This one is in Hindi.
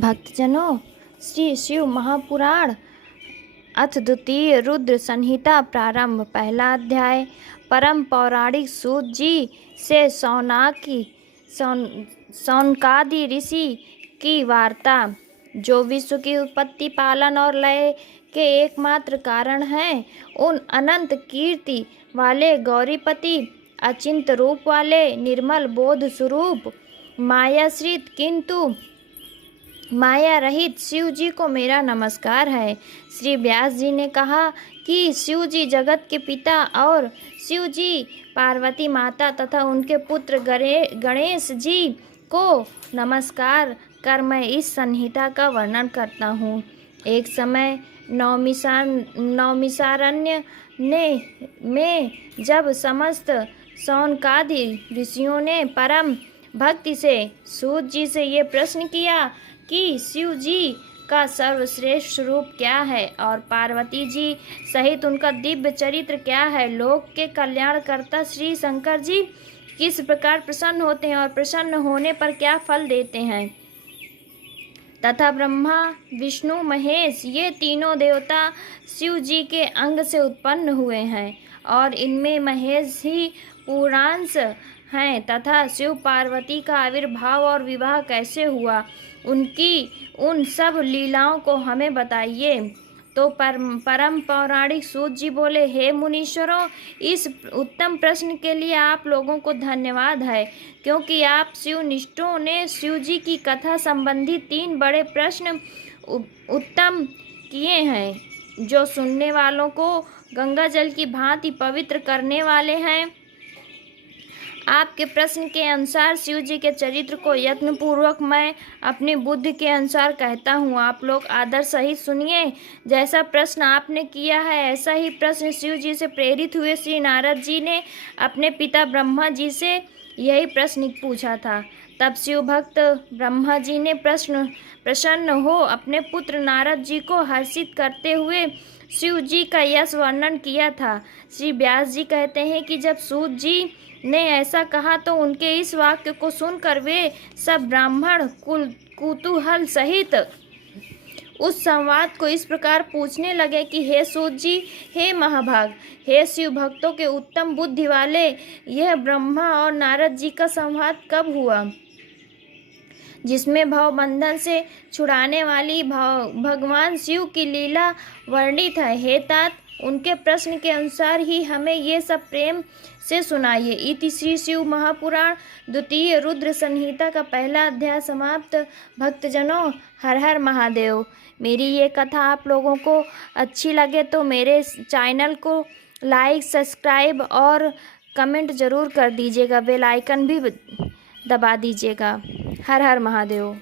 भक्तजनों, श्री शिव महापुराण अथ द्वितीय रुद्र संहिता प्रारंभ। पहला अध्याय। परम पौराणिक सूत जी से सौनकादि ऋषि की वार्ता, जो विश्व की उत्पत्ति, पालन और लय के एकमात्र कारण हैं। उन अनंत कीर्ति वाले गौरीपति, अचिंत रूप वाले, निर्मल बोध स्वरूप, मायाश्रित किंतु माया रहित शिव जी को मेरा नमस्कार है। श्री व्यास जी ने कहा कि शिव जी जगत के पिता और शिव जी पार्वती माता तथा उनके पुत्र गणेश जी को नमस्कार कर मैं इस संहिता का वर्णन करता हूँ। एक समय नौमिषारण्य में जब समस्त सौनकादि ऋषियों ने परम भक्ति से सूत जी से ये प्रश्न किया कि शिव जी का सर्वश्रेष्ठ स्वरूप क्या है और पार्वती जी सहित उनका दिव्य चरित्र क्या है, लोक के कल्याणकर्ता श्री शंकर जी किस प्रकार प्रसन्न होते हैं और प्रसन्न होने पर क्या फल देते हैं, तथा ब्रह्मा, विष्णु, महेश ये तीनों देवता शिव जी के अंग से उत्पन्न हुए हैं और इनमें महेश ही पूर्णांश हैं, तथा शिव पार्वती का आविर्भाव और विवाह कैसे हुआ, उनकी उन सब लीलाओं को हमें बताइए। तो परम पौराणिक सूत जी बोले, हे मुनीश्वरों, इस उत्तम प्रश्न के लिए आप लोगों को धन्यवाद है, क्योंकि आप शिवनिष्ठों ने शिव जी की कथा संबंधी 3 बड़े प्रश्न उत्तम किए हैं, जो सुनने वालों को गंगा जल की भांति पवित्र करने वाले हैं। आपके प्रश्न के अनुसार शिव जी के चरित्र को यत्नपूर्वक मैं अपनी बुद्धि के अनुसार कहता हूँ। आप लोग आदर सहित सुनिए। जैसा प्रश्न आपने किया है, ऐसा ही प्रश्न शिव जी से प्रेरित हुए श्री नारद जी ने अपने पिता ब्रह्मा जी से यही प्रश्न पूछा था। तब शिव भक्त ब्रह्मा जी ने प्रसन्न हो अपने पुत्र नारद जी को हर्षित करते हुए शिव जी का यश वर्णन किया था। श्री व्यास जी कहते हैं कि जब सूत जी ने ऐसा कहा तो उनके इस वाक्य को सुनकर वे सब ब्राह्मण कुतूहल सहित उस संवाद को इस प्रकार पूछने लगे कि हे सूत जी, हे महाभाग, हे शिव भक्तों के उत्तम बुद्धि वाले, यह ब्रह्मा और नारद जी का संवाद कब हुआ, जिसमें भवबंधन से छुड़ाने वाली भगवान शिव की लीला वर्णित है। हे तात, उनके प्रश्न के अनुसार ही हमें ये सब प्रेम से सुनाइए। इति श्री शिव महापुराण द्वितीय रुद्र संहिता का पहला अध्याय समाप्त। भक्तजनों, हर हर महादेव। मेरी ये कथा आप लोगों को अच्छी लगे तो मेरे चैनल को लाइक, सब्सक्राइब और कमेंट ज़रूर कर दीजिएगा। बेल आइकन भी दबा दीजिएगा। हर हर महादेव।